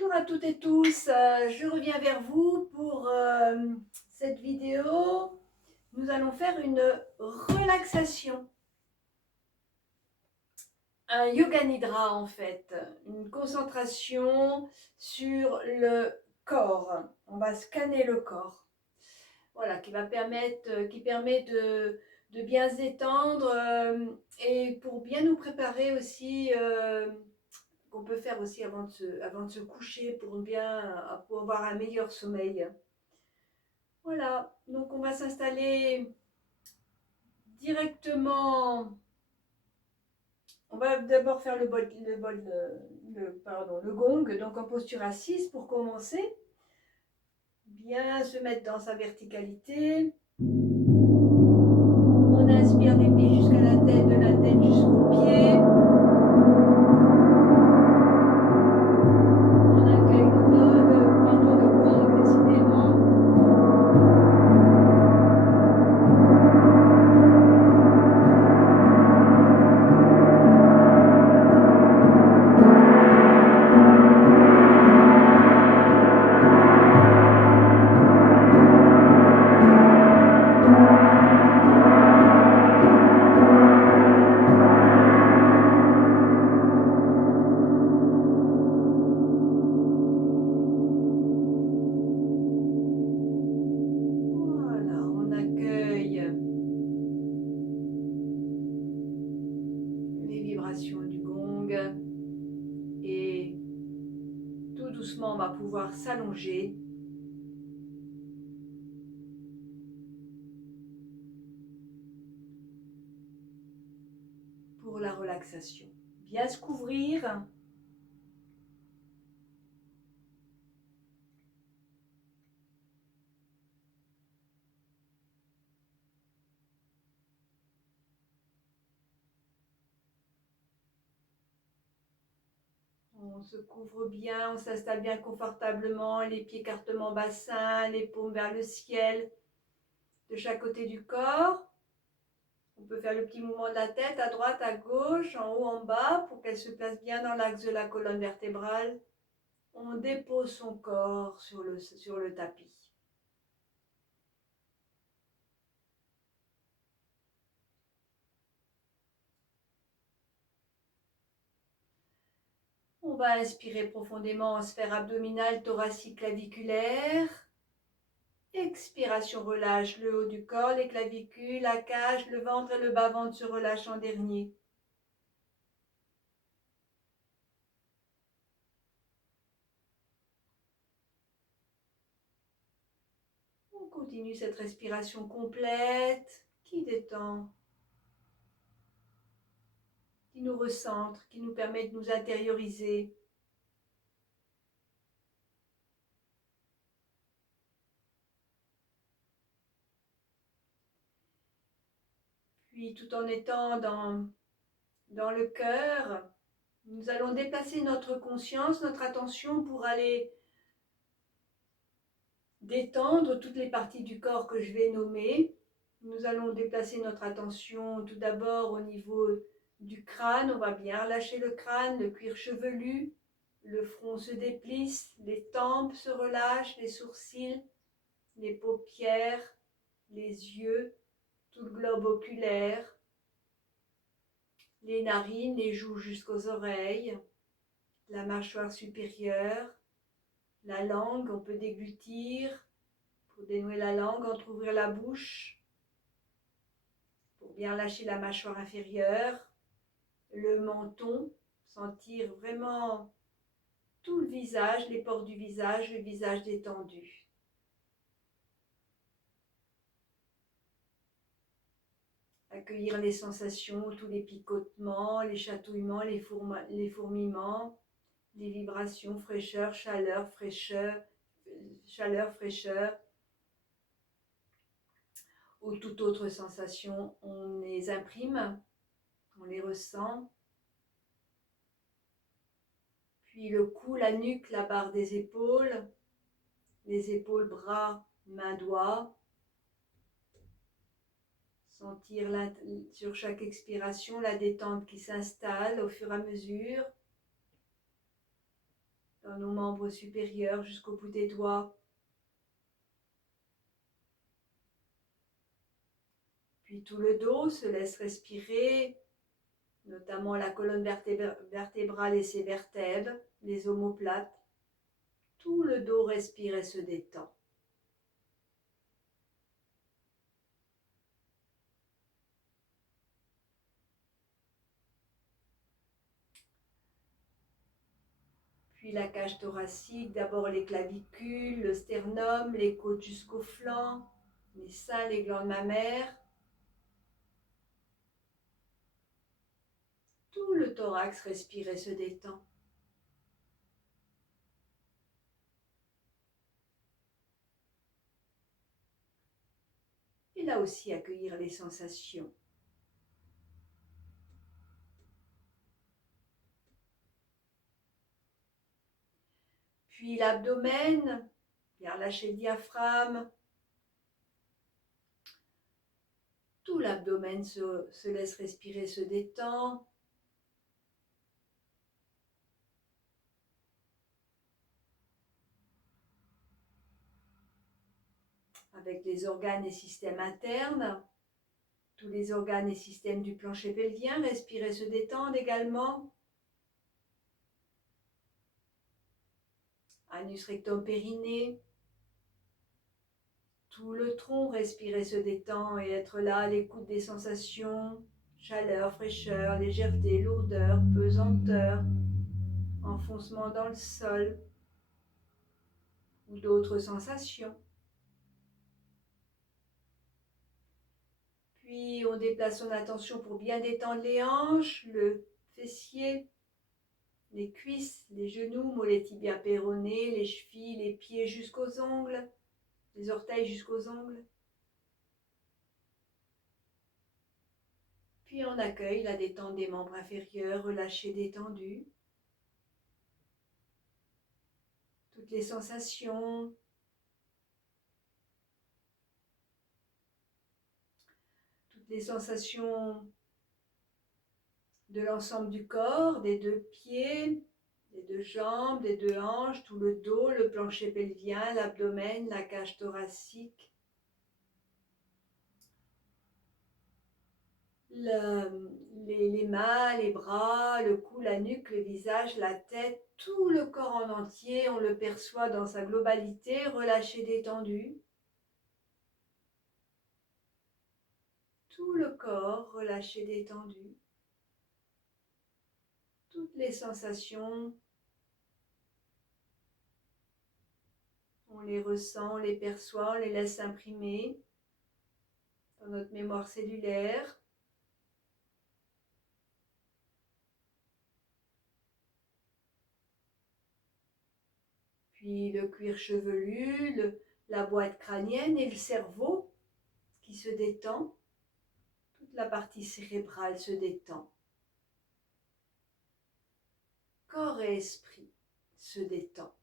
Bonjour à toutes et tous, je reviens vers vous pour cette vidéo. Nous allons faire une relaxation, un yoga nidra en fait, une concentration sur le corps. On va scanner le corps, voilà, qui permet de bien se détendre et pour bien nous préparer aussi. Qu'on peut faire aussi avant de se coucher pour avoir un meilleur sommeil. Voilà, donc on va s'installer directement. On va d'abord faire le gong, donc en posture assise pour commencer. Bien se mettre dans sa verticalité. On inspire des pieds jusqu'à la tête, de la tête jusqu'aux pieds. On accueille le gong décidément. Voilà, on accueille les vibrations du gong et tout doucement on va pouvoir s'allonger pour la relaxation. Bien se couvrir. On se couvre bien, on s'installe bien confortablement, les pieds cartement bassin, les paumes vers le ciel, de chaque côté du corps. On peut faire le petit mouvement de la tête à droite, à gauche, en haut, en bas, pour qu'elle se place bien dans l'axe de la colonne vertébrale. On dépose son corps sur le tapis. On va inspirer profondément en sphère abdominale, thoracique, claviculaire. Expiration, relâche le haut du corps, les clavicules, la cage, le ventre et le bas-ventre se relâchent en dernier. On continue cette respiration complète qui détend, qui nous recentre, qui nous permet de nous intérioriser. Puis tout en étant dans le cœur, nous allons déplacer notre conscience, notre attention pour aller détendre toutes les parties du corps que je vais nommer. Nous allons déplacer notre attention tout d'abord au niveau du crâne. On va bien relâcher le crâne, le cuir chevelu, le front se déplisse, les tempes se relâchent, les sourcils, les paupières, les yeux, tout le globe oculaire, les narines, les joues jusqu'aux oreilles, la mâchoire supérieure, la langue, on peut déglutir. Pour dénouer la langue, entrouvrir la bouche, pour bien lâcher la mâchoire inférieure, le menton, sentir vraiment tout le visage, les pores du visage, le visage détendu. Accueillir les sensations, tous les picotements, les chatouillements, les fourmillements, les vibrations, fraîcheur, chaleur, fraîcheur, ou toute autre sensation, on les imprime, on les ressent. Puis le cou, la nuque, la barre des épaules, les épaules, bras, mains, doigts. Sentir sur chaque expiration la détente qui s'installe au fur et à mesure. dans nos membres supérieurs jusqu'au bout des doigts. Puis tout le dos se laisse respirer, notamment la colonne vertébrale et ses vertèbres, les omoplates. Tout le dos respire et se détend. Puis la cage thoracique, d'abord les clavicules, le sternum, les côtes jusqu'au flanc, les seins, les glandes mammaires. Tout le thorax respire et se détend. Et là aussi accueillir les sensations. Puis l'abdomen, bien relâcher le diaphragme. Tout l'abdomen se laisse respirer, se détend. Avec les organes et systèmes internes. Tous les organes et systèmes du plancher pelvien, respirent et se détendent également. Anus rectum périnée. Tout le tronc respire et se détend et être là à l'écoute des sensations, chaleur, fraîcheur, légèreté, lourdeur, pesanteur, enfoncement dans le sol ou d'autres sensations. Puis on déplace son attention pour bien détendre les hanches, le fessier, les cuisses, les genoux, mollets tibias péronés, les chevilles, les pieds jusqu'aux ongles, les orteils jusqu'aux ongles. Puis on accueille la détente des membres inférieurs, relâchés, détendus. Toutes les sensations, de l'ensemble du corps, des deux pieds, des deux jambes, des deux hanches, tout le dos, le plancher pelvien, l'abdomen, la cage thoracique, les mains, les bras, le cou, la nuque, le visage, la tête, tout le corps en entier, on le perçoit dans sa globalité, relâché, détendu. Tout le corps relâché, détendu. Toutes les sensations, on les ressent, on les perçoit, on les laisse s'imprimer dans notre mémoire cellulaire. Puis le cuir chevelu, la boîte crânienne et le cerveau qui se détend. Toute la partie cérébrale se détend. Corps et esprit se détend.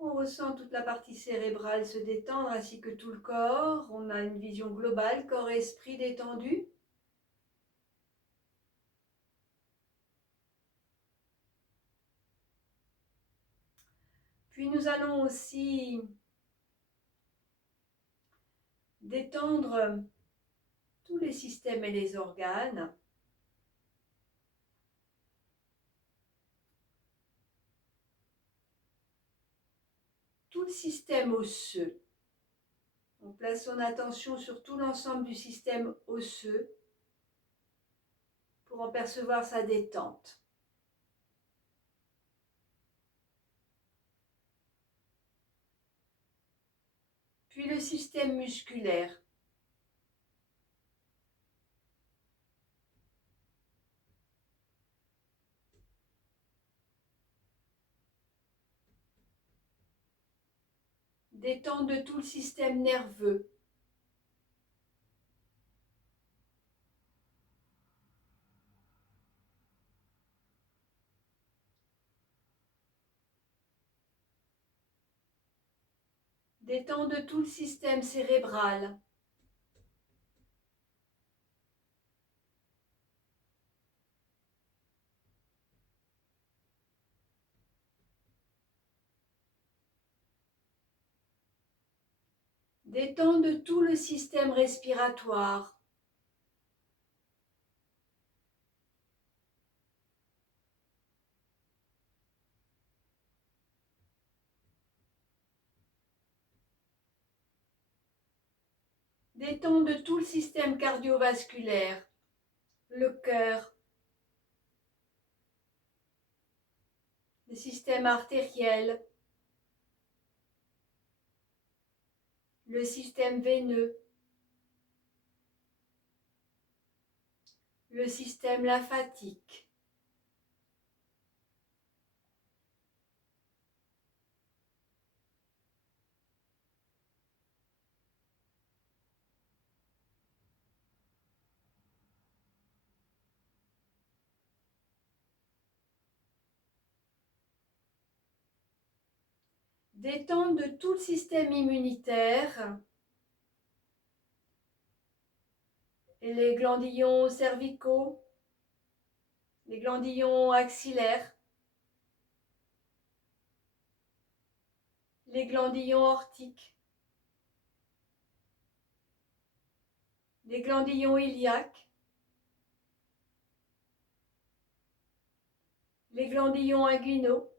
On ressent toute la partie cérébrale se détendre ainsi que tout le corps. On a une vision globale, corps et esprit détendus. Puis nous allons aussi détendre tous les systèmes et les organes. Tout le système osseux. On place son attention sur tout l'ensemble du système osseux pour en percevoir sa détente. Puis le système musculaire. Détente de tout le système nerveux. Détente de tout le système cérébral. Détendre tout le système respiratoire. Détendre tout le système cardiovasculaire, le cœur, le système artériel, le système veineux, le système lymphatique. Détendre tout le système immunitaire, et les glandillons cervicaux, les glandillons axillaires, les glandillons aortiques, les glandillons iliaques, les glandillons inguinaux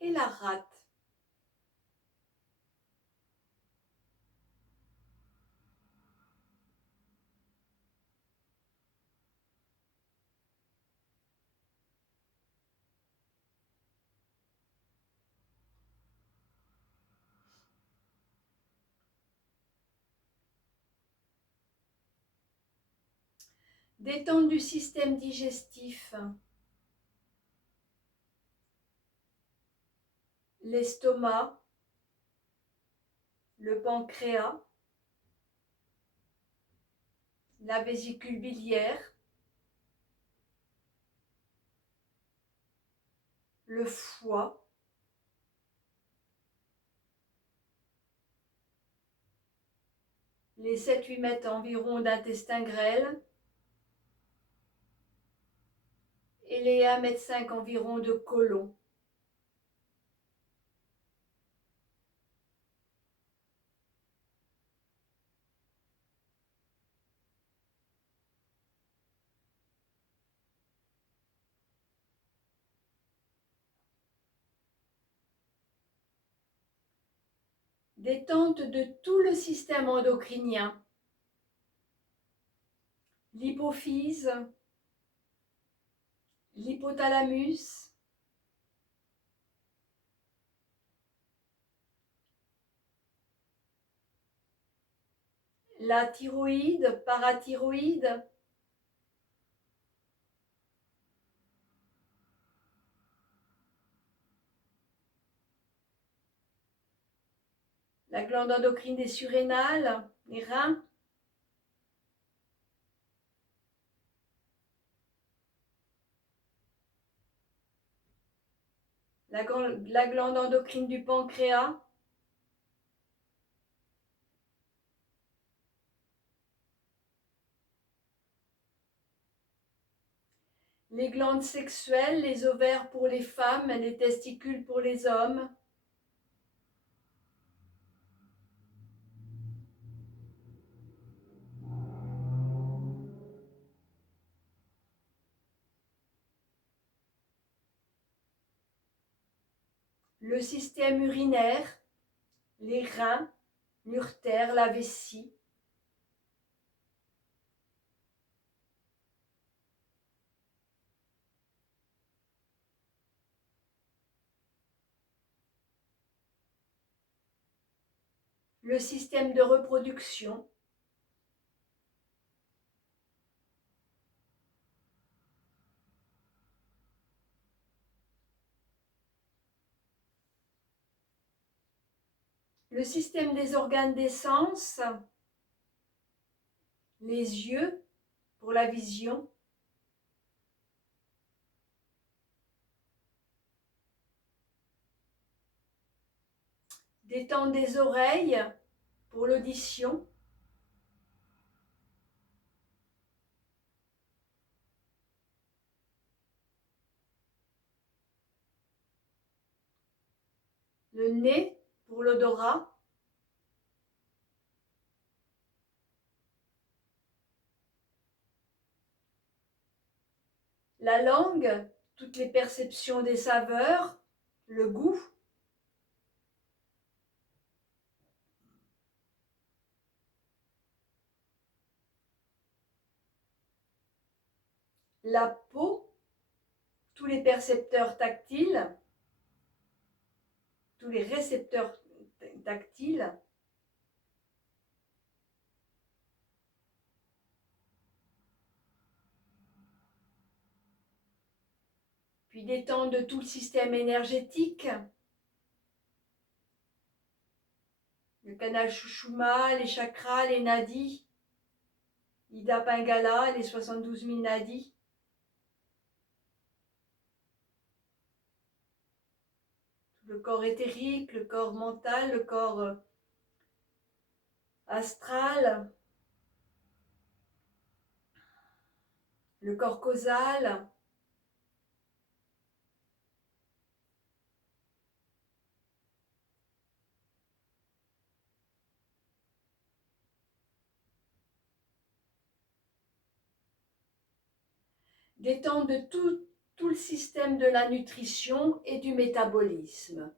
et la rate. Détente du système digestif, l'estomac, le pancréas, la vésicule biliaire, le foie, les 7-8 mètres environ d'intestin grêle et les 1,5 m environ de côlon. Détente de tout le système endocrinien, l'hypophyse, l'hypothalamus, la thyroïde, parathyroïde, la glande endocrine des surrénales, les reins, la glande endocrine du pancréas, les glandes sexuelles, les ovaires pour les femmes, les testicules pour les hommes, le système urinaire, les reins, l'urtère, la vessie, le système de reproduction, le système des organes des sens, les yeux pour la vision, détente des oreilles pour l'audition, le nez pour l'odorat. La langue, toutes les perceptions des saveurs, le goût. La peau, tous les percepteurs tactiles, tous les récepteurs tactiles. Puis détendre tout le système énergétique, le canal Sushumna, les chakras, les nadis, Ida Pingala, les 72 000 nadis. Le corps éthérique, le corps mental, le corps astral, le corps causal. Détendre tout le système de la nutrition et du métabolisme.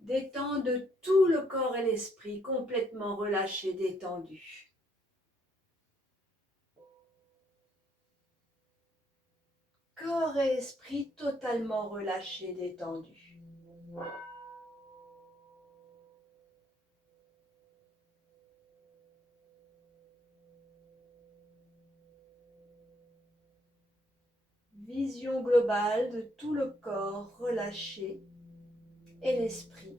Détendre tout le corps et l'esprit, complètement relâché, détendu. Corps et esprit totalement relâchés, détendus. Vision globale de tout le corps relâché et l'esprit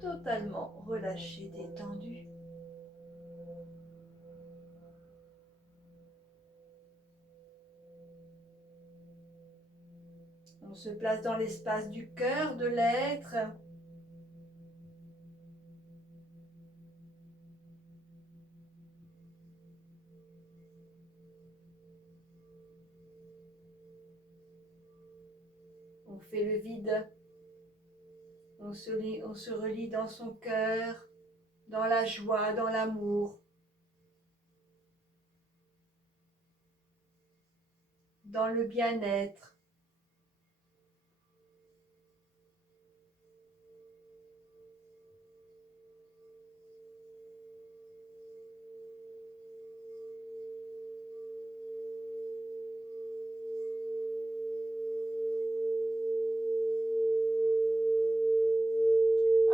totalement relâché, détendu. On se place dans l'espace du cœur, de l'être. On fait le vide. On se relie dans son cœur, dans la joie, dans l'amour, dans le bien-être.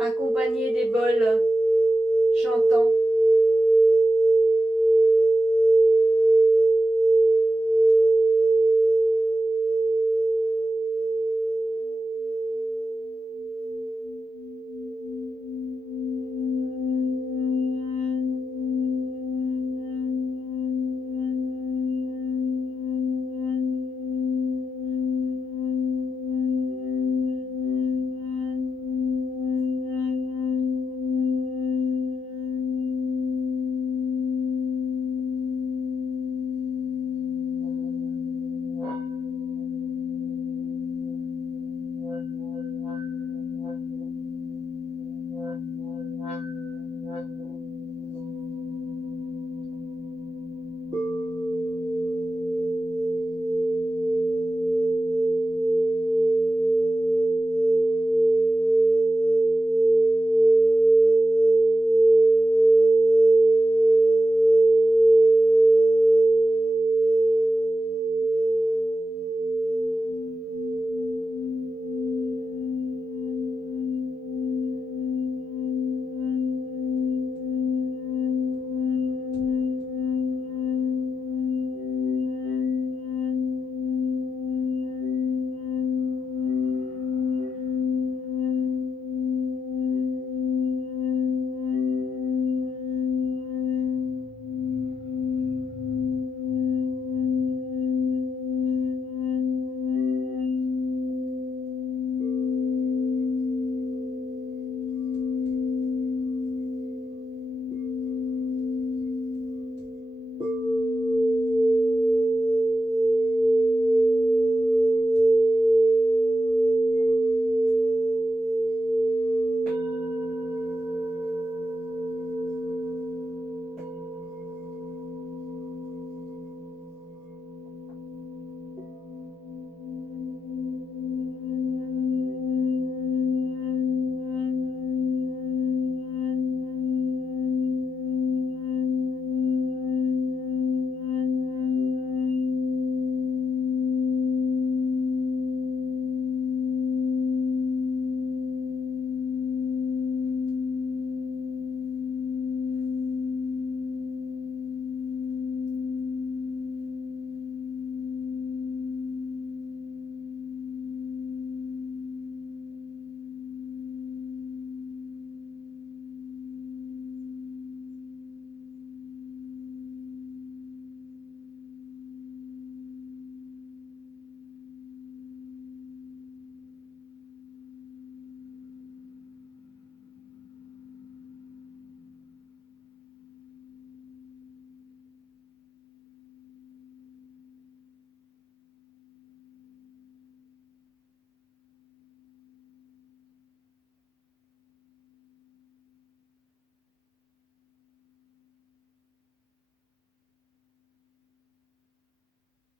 Accompagné des bols chantants.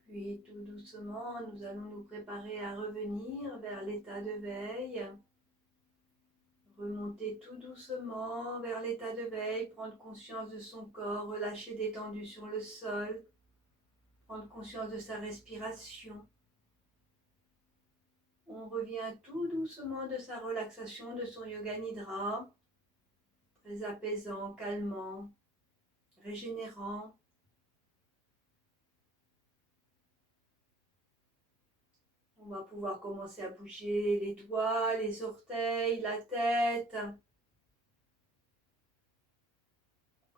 Puis tout doucement, nous allons nous préparer à revenir vers l'état de veille. Remonter tout doucement vers l'état de veille, prendre conscience de son corps, relâcher détendu sur le sol, prendre conscience de sa respiration. On revient tout doucement de sa relaxation, de son yoga nidra, très apaisant, calmant, régénérant. On va pouvoir commencer à bouger les doigts, les orteils, la tête.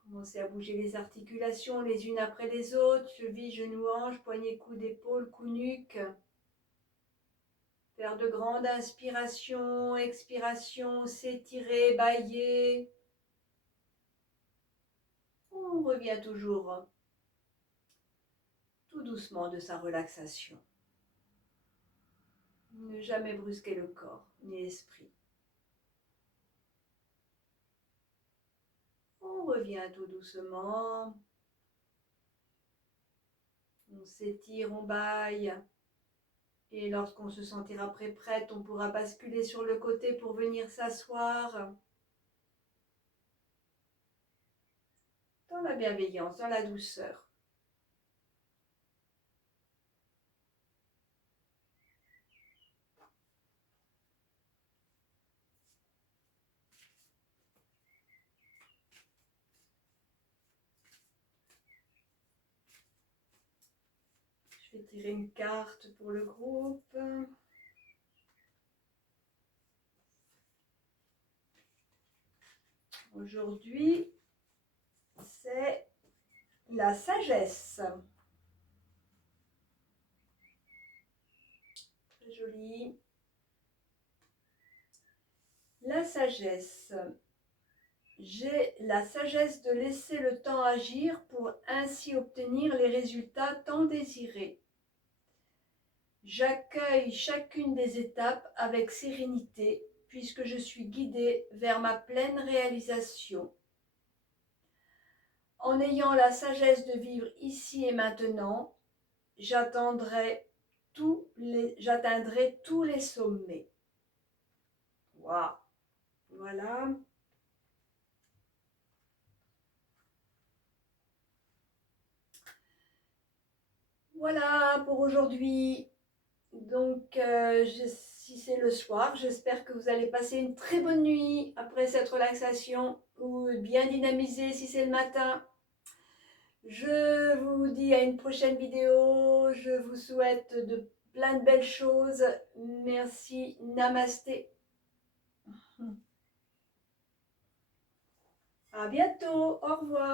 Commencer à bouger les articulations les unes après les autres, chevilles, genoux, hanches, poignets, coudes, épaules, cou, nuque. Faire de grandes inspirations, expirations, s'étirer, bâiller. On revient toujours tout doucement de sa relaxation. Ne jamais brusquer le corps ni l'esprit. On revient tout doucement. On s'étire, on bâille. Et lorsqu'on se sentira prête, on pourra basculer sur le côté pour venir s'asseoir. Dans la bienveillance, dans la douceur. Je vais tirer une carte pour le groupe. Aujourd'hui, c'est la sagesse. Très joli. La sagesse. J'ai la sagesse de laisser le temps agir pour ainsi obtenir les résultats tant désirés. J'accueille chacune des étapes avec sérénité puisque je suis guidée vers ma pleine réalisation. En ayant la sagesse de vivre ici et maintenant, j'atteindrai tous les sommets. Waouh! Voilà. Voilà pour aujourd'hui. Donc, si c'est le soir, j'espère que vous allez passer une très bonne nuit après cette relaxation ou bien dynamisé si c'est le matin. Je vous dis à une prochaine vidéo. Je vous souhaite plein de belles choses. Merci. Namasté. À bientôt. Au revoir.